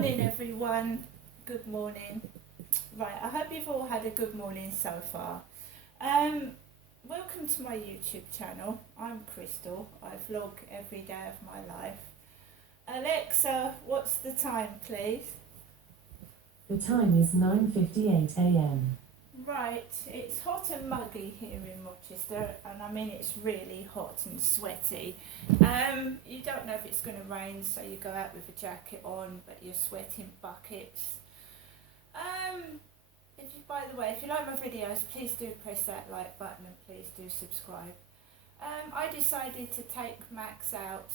morning, everyone. Good morning. Right, I hope you've all had a good morning so far. Welcome to my YouTube channel. I'm Crystal. I vlog every day of my life. Alexa, what's the time, please? The time is 9:58 a.m. Right, it's hot and muggy here in Rochester, and I mean it's really hot and sweaty. You don't know if it's going to rain, so you go out with a jacket on, but you're sweating buckets. By the way, if you like my videos, please do press that like button and please do subscribe. I decided to take Max out.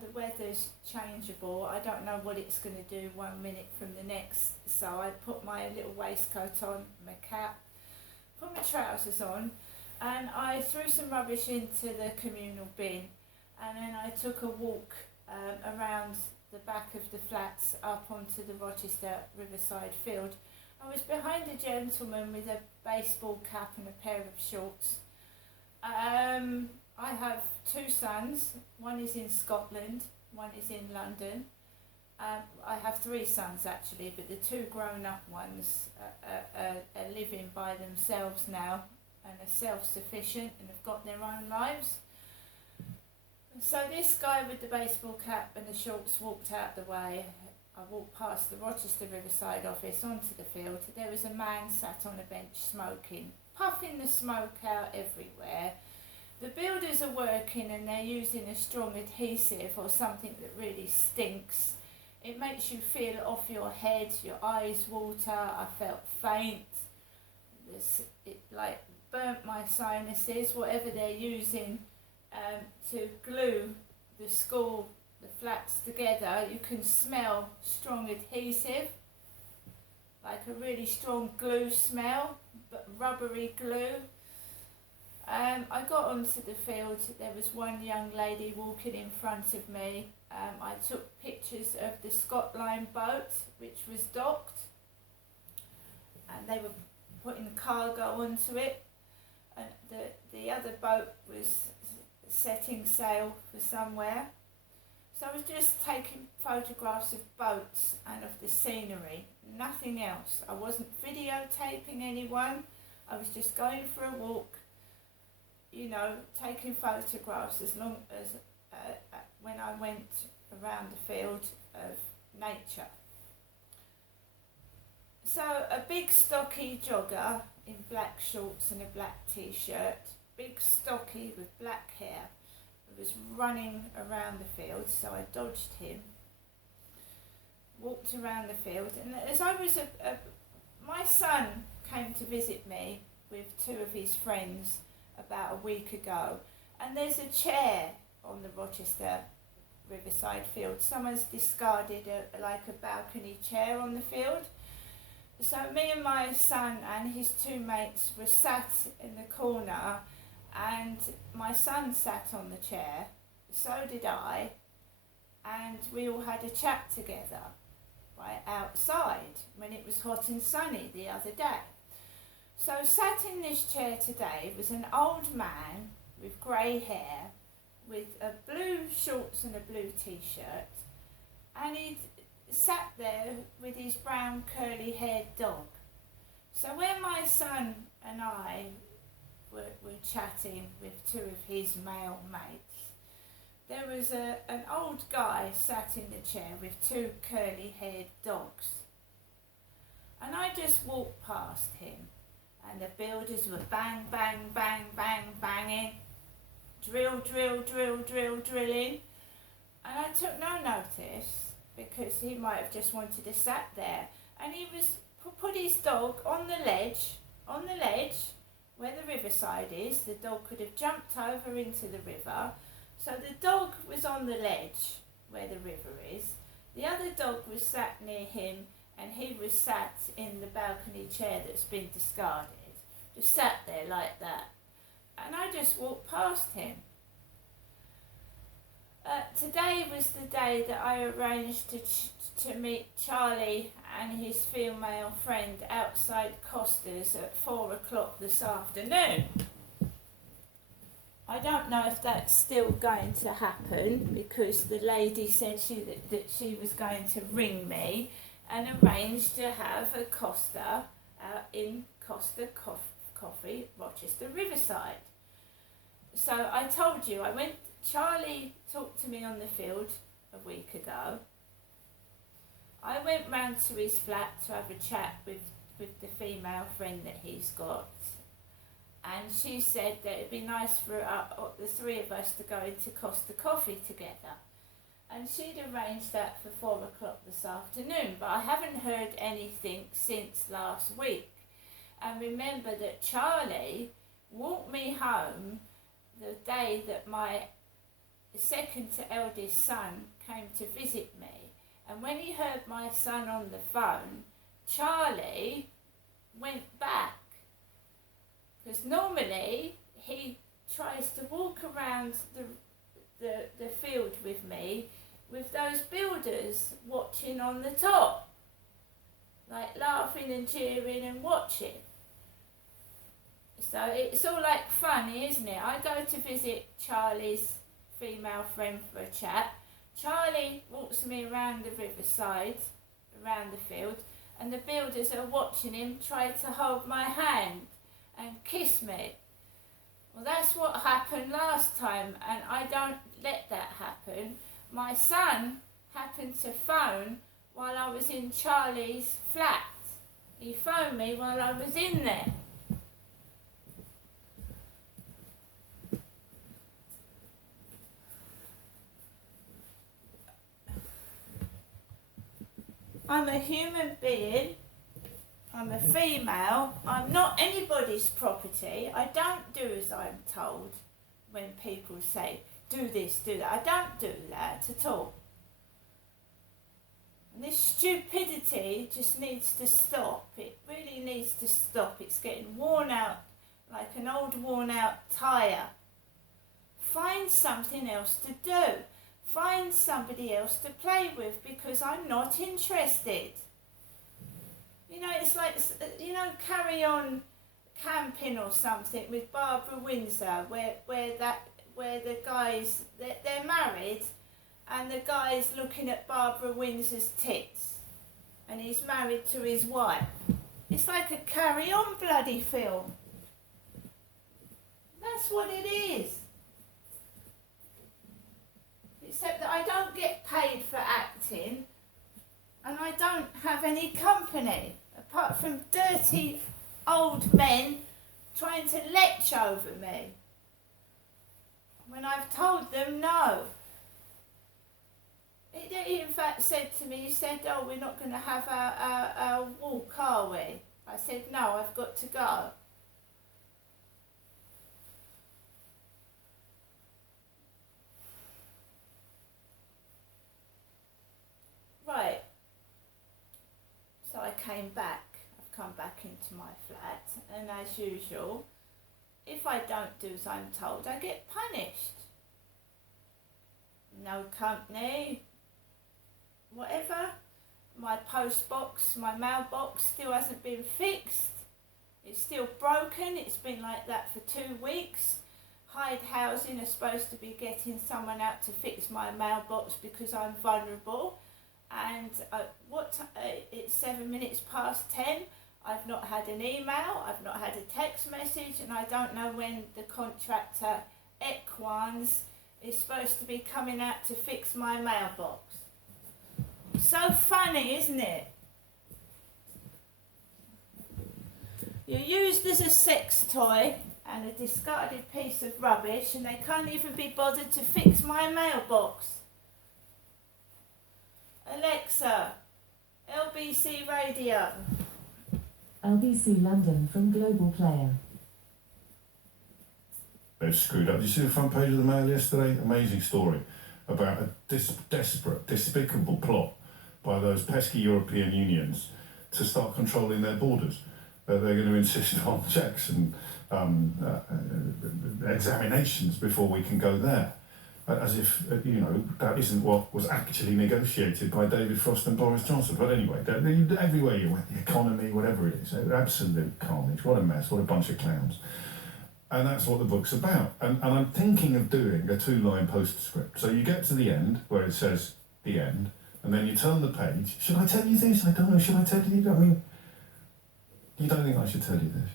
The weather's changeable. I don't know what it's going to do 1 minute from the next, so I put my little waistcoat on, my cap, put my trousers on, and I threw some rubbish into the communal bin, and then I took a walk around the back of the flats up onto the Rochester Riverside field. I was behind a gentleman with a baseball cap and a pair of shorts. I have two sons. One is in Scotland, one is in London. I have three sons actually, but the two grown-up ones are living by themselves now and are self-sufficient and have got their own lives. So this guy with the baseball cap and the shorts walked out the way. I walked past the Rochester Riverside office onto the field. There was a man sat on a bench smoking, puffing the smoke out everywhere. The builders are working and they're using a strong adhesive or something that really stinks. It makes you feel off your head, your eyes water. I felt faint. It like burnt my sinuses, whatever they're using to glue the flats together. You can smell strong adhesive, like a really strong glue smell, but rubbery glue. I got onto the field. There was one young lady walking in front of me. I took pictures of the Scotline boat, which was docked, and they were putting cargo onto it. And the other boat was setting sail for somewhere. So I was just taking photographs of boats and of the scenery, nothing else. I wasn't videotaping anyone. I was just going for a walk, you know, taking photographs as long as when I went around the field of nature. So a big stocky jogger in black shorts and a black t-shirt, big stocky with black hair, was running around the field, so I dodged him, walked around the field, and as I was my son came to visit me with two of his friends about a week ago, and there's a chair on the Rochester Riverside field. Someone's discarded like a balcony chair on the field. So me and my son and his two mates were sat in the corner, and my son sat on the chair, so did I, and we all had a chat together, right, outside when it was hot and sunny the other day. So sat in this chair today was an old man with grey hair, with a blue shorts and a blue t-shirt, and he'd sat there with his brown curly haired dog. So when my son and I were chatting with two of his male mates, there was an old guy sat in the chair with two curly haired dogs, and I just walked past him, and the builders were bang, bang, bang, bang, banging, drill, drill, drill, drill, drilling, and I took no notice because he might have just wanted to sat there, and he was put his dog on the ledge where the riverside is. The dog could have jumped over into the river, so the dog was on the ledge where the river is. The other dog was sat near him, and he was sat in the balcony chair that's been discarded, just sat there like that, and I just walked past him. Today was the day that I arranged to meet Charlie and his female friend outside Costa's at 4 o'clock this afternoon. I don't know if that's still going to happen, because the lady said that she was going to ring me and arranged to have a Costa in Costa Coffee, Rochester Riverside. So I told you, Charlie talked to me on the field a week ago. I went round to his flat to have a chat with the female friend that he's got, and she said that it'd be nice for the three of us to go into Costa Coffee together. And she'd arranged that for 4 o'clock this afternoon, but I haven't heard anything since last week. And remember that Charlie walked me home the day that my second to eldest son came to visit me. And when he heard my son on the phone, Charlie went back. Because normally he tries to walk around the field with me with those builders watching on the top, like laughing and cheering and watching. So it's all like funny, isn't it? I go to visit Charlie's female friend for a chat. Charlie walks me around the riverside, around the field, and the builders are watching him try to hold my hand and kiss me. Well, that's what happened last time, and I don't let that happen. My son happened to phone while I was in Charlie's flat. He phoned me while I was in there. I'm a human being. I'm a female. I'm not anybody's property. I don't do as I'm told when people say, do this, do that. I don't do that at all. And this stupidity just needs to stop. It really needs to stop. It's getting worn out like an old worn out tyre. Find something else to do. Find somebody else to play with, because I'm not interested. You know, it's like, you know, Carry On Camping or something with Barbara Windsor, where the guys, they're married, and the guy's looking at Barbara Windsor's tits, and he's married to his wife. It's like a Carry On bloody film. That's what it is. Except that I don't get paid for acting, and I don't have any company, apart from dirty old men trying to lech over me when I've told them no. He in fact said to me, he said, oh, we're not going to have our walk, are we? I said, no, I've got to go. Right, so I came back. I've come back into my flat, and as usual, if I don't do as I'm told, I get punished. No company, whatever. My post box, my mailbox still hasn't been fixed. It's still broken. It's been like that for 2 weeks. Hyde Housing are supposed to be getting someone out to fix my mailbox because I'm vulnerable. And it's 7 minutes past 10. I've not had an email, I've not had a text message, and I don't know when the contractor Equans is supposed to be coming out to fix my mailbox. So funny, isn't it? You're used as a sex toy and a discarded piece of rubbish, and they can't even be bothered to fix my mailbox. Alexa, LBC Radio. LBC London from Global Player. They've screwed up. Did you see the front page of the Mail yesterday? Amazing story about a desperate, despicable plot by those pesky European unions to start controlling their borders. They're going to insist on checks and examinations before we can go there. As if, that isn't what was actually negotiated by David Frost and Boris Johnson. But anyway, everywhere you went, the economy, whatever it is, absolute carnage. What a mess, what a bunch of clowns. And that's what the book's about. And I'm thinking of doing a 2-line postscript. So you get to the end, where it says the end, And then you turn the page. Should I tell you this? I don't know. Should I tell you? I mean, you don't think I should tell you this?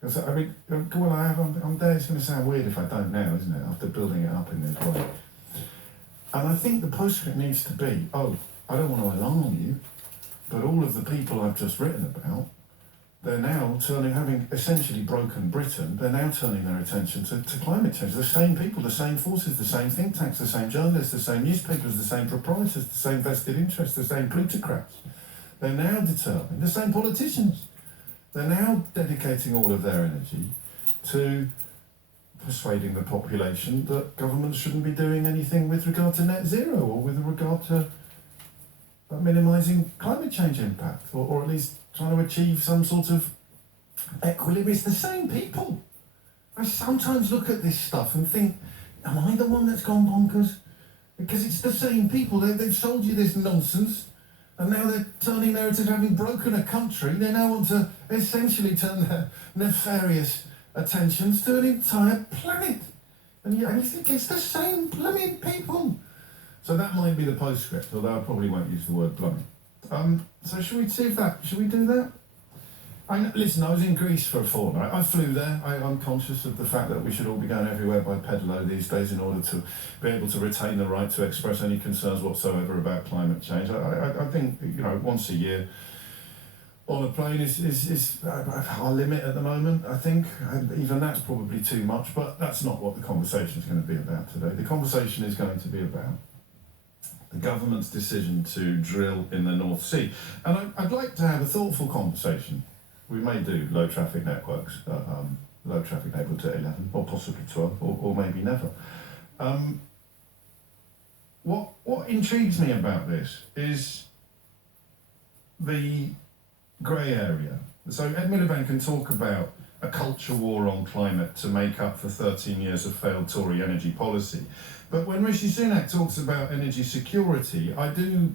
Because, I mean, well, I'm there. It's going to sound weird if I don't now, isn't it? After building it up in this way. And I think the postscript needs to be, oh, I don't want to alarm you, but all of the people I've just written about, they're now having essentially broken Britain, they're now turning their attention to climate change. The same people, the same forces, the same think tanks, the same journalists, the same newspapers, the same proprietors, the same vested interests, the same plutocrats. They're now determined, the same politicians. They're now dedicating all of their energy to persuading the population that governments shouldn't be doing anything with regard to net zero or with regard to minimising climate change impact, or at least trying to achieve some sort of equilibrium. It's the same people. I sometimes look at this stuff and think, am I the one that's gone bonkers? Because it's the same people. They've sold you this nonsense, and now they're turning narrative, having broken a country, they now want to essentially turn their nefarious attentions to an entire planet. And you think it's the same blooming people. So that might be the postscript, although I probably won't use the word blooming. So should we do that? Listen, I was in Greece for a fortnight. I flew there. I'm conscious of the fact that we should all be going everywhere by pedalo these days in order to be able to retain the right to express any concerns whatsoever about climate change. I think, once a year on a plane is our limit at the moment, I think. And even that's probably too much, but that's not what the conversation is going to be about today. The conversation is going to be about the government's decision to drill in the North Sea. And I'd like to have a thoughtful conversation. We may do low traffic networks, low traffic neighbourhood to 11, or possibly 12, or maybe never. What intrigues me about this is the grey area. So Ed Miliband can talk about a culture war on climate to make up for 13 years of failed Tory energy policy. But when Rishi Sunak talks about energy security, I do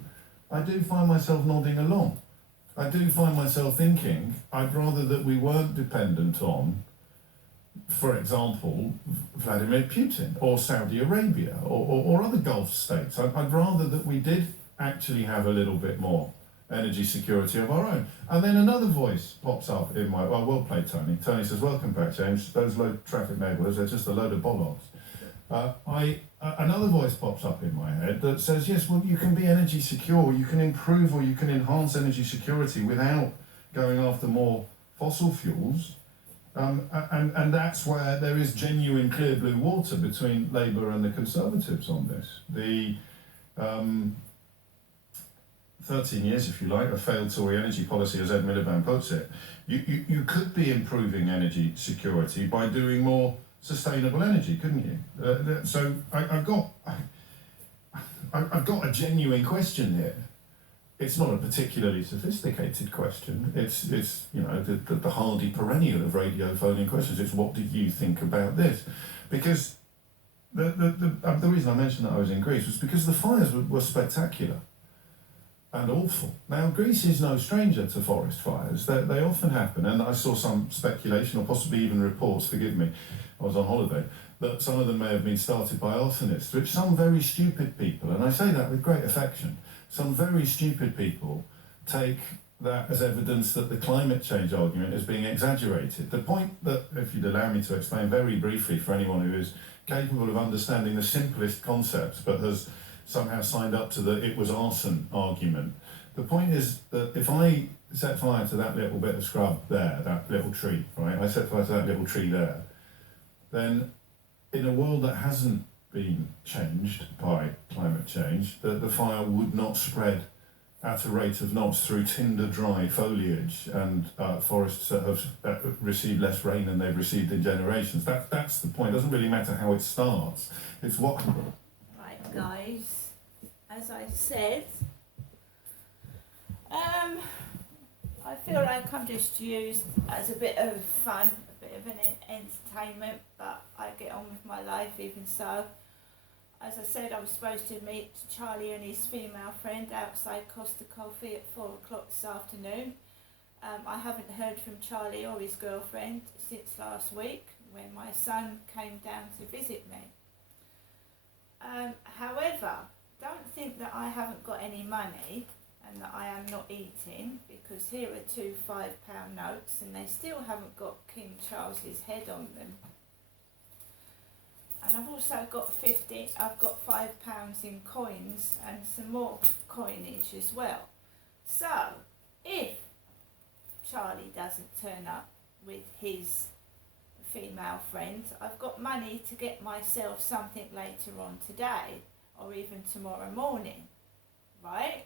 find myself nodding along. I do find myself thinking, I'd rather that we weren't dependent on, for example, Vladimir Putin or Saudi Arabia or other Gulf states. I'd rather that we did actually have a little bit more energy security of our own. And then another voice pops up in my, well played, Tony. Tony says, welcome back, James. Those low traffic neighbourhoods are just a load of bollocks. Another voice pops up in my head that says, yes, well, you can be energy secure, you can improve or you can enhance energy security without going after more fossil fuels. And that's where there is genuine clear blue water between Labour and the Conservatives on this. The 13 years, if you like, of failed Tory energy policy, as Ed Miliband puts it, you could be improving energy security by doing more sustainable energy, couldn't you? So I've got a genuine question here. It's not a particularly sophisticated question. It's the hardy perennial of radio phoning questions. It's what do you think about this? Because the reason I mentioned that I was in Greece was because the fires were spectacular and awful. Now, Greece is no stranger to forest fires. They often happen, and I saw some speculation or possibly even reports, forgive me, I was on holiday, that some of them may have been started by arsonists, which some very stupid people, and I say that with great affection, some very stupid people take that as evidence that the climate change argument is being exaggerated. The point that, if you'd allow me to explain very briefly for anyone who is capable of understanding the simplest concepts but has somehow signed up to the it was arson argument, the point is that if I set fire to that little bit of scrub there, that little tree, right, I set fire to that little tree there, then in a world that hasn't been changed by climate change, the fire would not spread at a rate of knots through tinder-dry foliage and forests that have received less rain than they've received in generations. That's the point. It doesn't really matter how it starts. It's what... Right, guys, as I said, I feel like I'm just used as a bit of fun, a bit of an entertainment, but I get on with my life even so. As I said, I was supposed to meet Charlie and his female friend outside Costa Coffee at 4 o'clock this afternoon. I haven't heard from Charlie or his girlfriend since last week when my son came down to visit me. However, don't think that I haven't got any money and that I am not eating, because here are two £5 notes and they still haven't got King Charles's head on them. And I've also got I've got £5 in coins and some more coinage as well. So, if Charlie doesn't turn up with his female friends, I've got money to get myself something later on today or even tomorrow morning, right?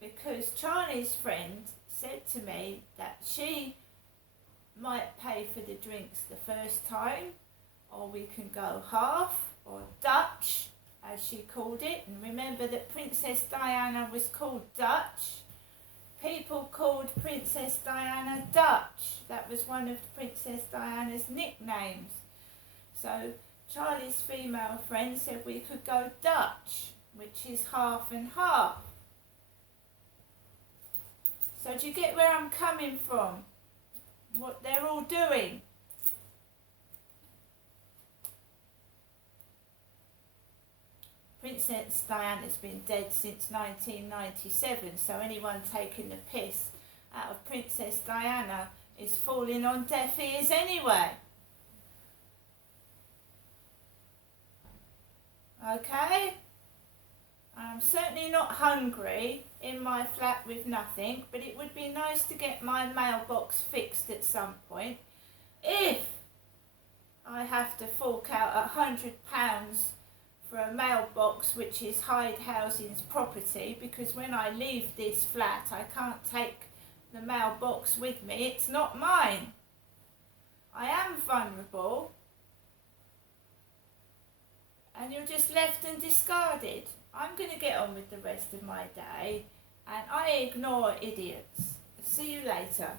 Because Charlie's friend said to me that she might pay for the drinks the first time, or we can go half, or Dutch, as she called it. And remember that Princess Diana was called Dutch. People called Princess Diana Dutch. That was one of Princess Diana's nicknames. So Charlie's female friend said we could go Dutch, which is half and half. So do you get where I'm coming from? What they're all doing? Princess Diana's been dead since 1997, so anyone taking the piss out of Princess Diana is falling on deaf ears anyway. Okay? I'm certainly not hungry in my flat with nothing, but it would be nice to get my mailbox fixed at some point. If I have to fork out £100 for a mailbox which is Hyde Housing's property, because when I leave this flat I can't take the mailbox with me, it's not mine. I am vulnerable and you're just left and discarded. I'm going to get on with the rest of my day and I ignore idiots. See you later.